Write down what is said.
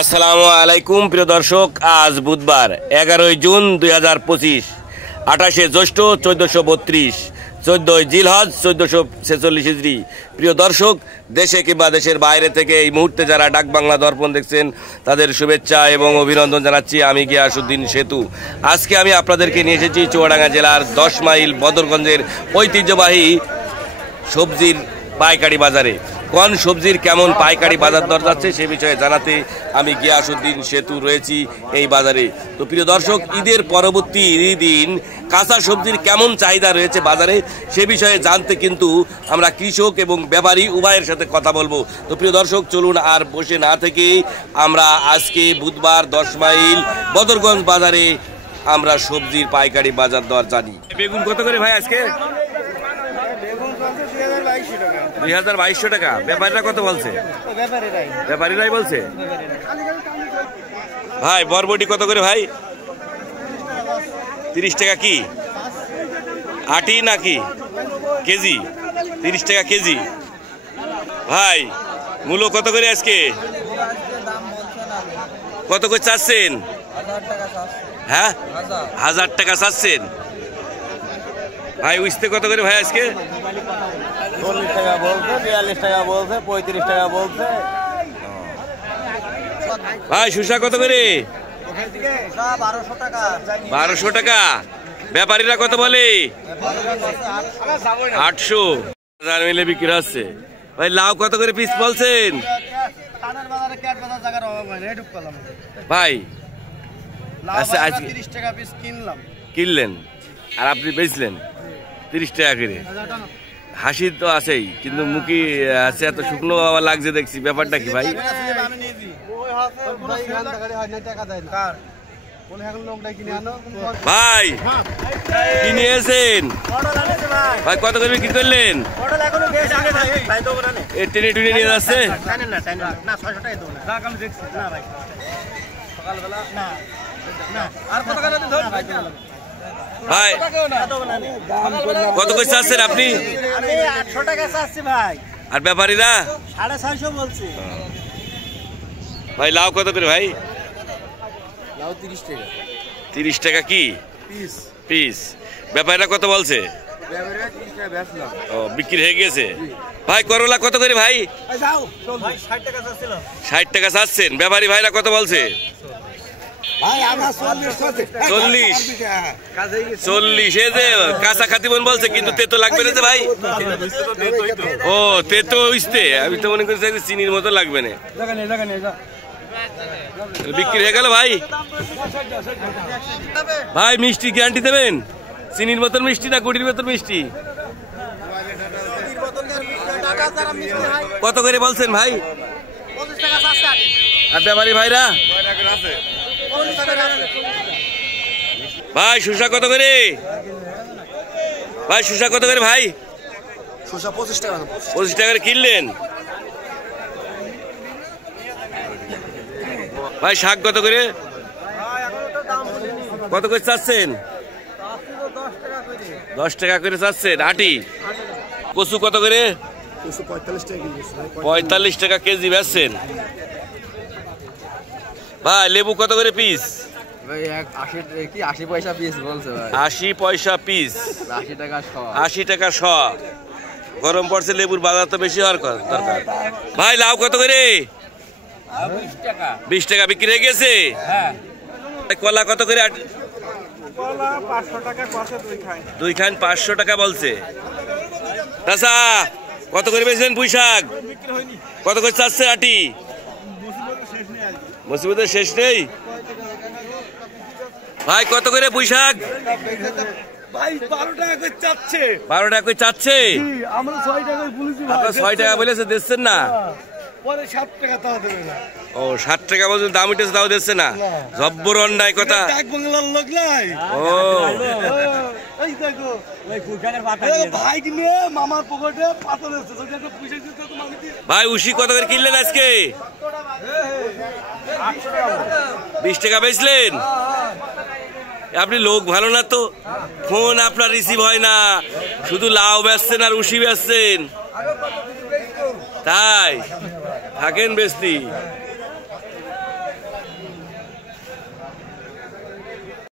আসসালামু আলাইকুম প্রিয় দর্শক, আজ বুধবার 11 জুন 2025, 28 জ্যৈষ্ঠ 1432, 14 জিলহজ 1446 হিজরি। প্রিয় দর্শক, দেশে কিংবা দেশের বাইরে থেকে এই মুহূর্তে যারা ডাক বাংলা দর্পণ দেখছেন তাদের শুভেচ্ছা এবং অভিনন্দন জানাচ্ছি। আমি গিয়াসউদ্দিন সেতু। আজকে আমি আপনাদেরকে নিয়ে এসেছি চুয়াডাঙ্গা জেলার 10 মাইল বদরগঞ্জের ঐতিহ্যবাহী সবজির পাইকারি বাজারে। কোন সবজির কেমন পাইকারি বাজার দর যাচ্ছে সে বিষয়ে জানাতে আমি গিয়াসউদ্দিন সেতু রয়েছি এই বাজারে। তো প্রিয় দর্শক, ঈদের পরবর্তী দিন কাঁচা সবজির কেমন চাহিদা রয়েছে বাজারে সে বিষয়ে জানতে কিন্তু আমরা কৃষক এবং ব্যাপারী উভয়ের সাথে কথা বলবো। তো প্রিয় দর্শক, চলুন আর বসে না থেকে আমরা আজকে বুধবার 10 মাইল বদরগঞ্জ বাজারে আমরা সবজির পাইকারি বাজার দর জানি। বেগুন কত করে ভাই আজকে? 2200 টাকা। ব্যাপারীরা কত বলছে? ব্যাপারীরাই বলছে। ভাই বরবটি কত করে ভাই? 30 টাকা। কি আটি নাকি কেজি? 30 টাকা কেজি। ভাই মূলো কত করে আজকে? কত করে চাচ্ছেন? হ্যাঁ, 1000 টাকা চাচ্ছেন। ভাই উঠতে কত করে ভাই আজকে? 40 টাকা বলছে, 42 টাকা বলছে, 35 টাকা বলছে। ভাই শসা কত করে? 1200 টাকা। 1200 টাকা। ব্যাপারীরা কত বলে? 800 মিলে বিক্রি হচ্ছে। ভাই লাউ কত করে পিস বলছেন? ভাই আচ্ছা, আজকে 30 টাকা পিস কিনলেন আর আপনি বেচলেন 30 টাকা করে। হাসি তো আছেই, কিন্তু মুখি আছে এত শুকনো লাগছে দেখছি, ব্যাপারটা কি ভাই? ভাই কি নিয়েছেন? ভাই কত করে বিক্রি করলেন? টেনে টুনে নিয়ে যাচ্ছে। ভাই কত করে চাচ্ছেন আপনি? 800 টাকা চাচ্ছি ভাই। আর ব্যাপারীরা 450 বলছে। ভাই লাউ কত করে ভাই? লাউ 30 টাকা। 30 টাকা কি পিস? পিস। ব্যাপারীরা কত বলছে? ব্যাপারীরা 30 টাকা বেচলাম। ও, বিক্রি হয়ে গেছে। ভাই করলা কত করে ভাই? ভাই 60 টাকা চাচ্ছিলাম। 60 টাকা চাচ্ছেন। ব্যাপারী ভাইরা কত বলছে? ভাই আমরা 40 করতে। 40 এ যে কাঁচা খাতিবন বলছে, কিন্তু তেতো লাগবে না যে ভাই? ও তেতো ইস্তে, আমি তো মনে করছি চিনির মতো লাগবে না। বিক্রি হয়ে গেল ভাই। ভাই মিষ্টি গ্যারান্টি দেবেন? চিনির মতন মিষ্টি না গুড়ির মতন মিষ্টি? কত করে বলছেন ভাই? আর ব্যাপারী ভাইরা? ভাই শসা কত করে? ভাই শসা কত করে ভাই? শসা 25 টাকা। 25 টাকা করে কিনলেন। ভাই শাক কত করে? কত করে চাচ্ছেন? 10 টাকা করে চাচ্ছেন। আটি কচু কত করে? 45 টাকা কেজি বেচছেন। ভাই লেবু কত করে পিস? ভাই 80 পয়সা পিস বলছে ভাই। 80 পয়সা পিস। 80 টাকা শ। 80 টাকা শ। গরম পড়ছে, লেবুর বাজার তো বেশি হওয়ার দরকার। ভাই লাউ কত করে? 20 টাকা। 20 টাকা বিক্রি হয়ে গেছে। হ্যাঁ। কলা কত করে? কলা 500 টাকা কষে দুই খান 500 টাকা বলছে। চাচা কত করে বেচলেন পুঁই শাক? কত করে চাচ্ছে আটি? মুসিবতের শেষ নেই। ভাই কত করে পুঁই শাক? ভাই 12 টাকা করে চাচ্ছে। 12 টাকা করে চাচ্ছে। আমরা 6 টাকা বলেছি ভাই। আপনারা 6 টাকা বলেছে, দিচ্ছেন না? পরে 7 টাকা তাও দেবে না। ও 60 টাকা বলছেন, দাম উঠেছে তাও দিচ্ছে না। জব্বর অন্যায় কথা। ডাক বাংলার লোক নাই। ও এই দেখো ভাই ফুলটার পাতা নিয়ে ভাই কিনে মামার পকেটে পাতা দিচ্ছে। যদি একটা পয়সা দিতে তো মাগি দিই। ভাই উশি কত করে কিনলেন আজকে? 20 টাকা বেচলেন। আপনি লোক ভালো না তো, ফোন আপনার রিসিভ হয় না, শুধু লাউ বেচছেন আর উশি বেচছেন। তাই থাকেন বেশি।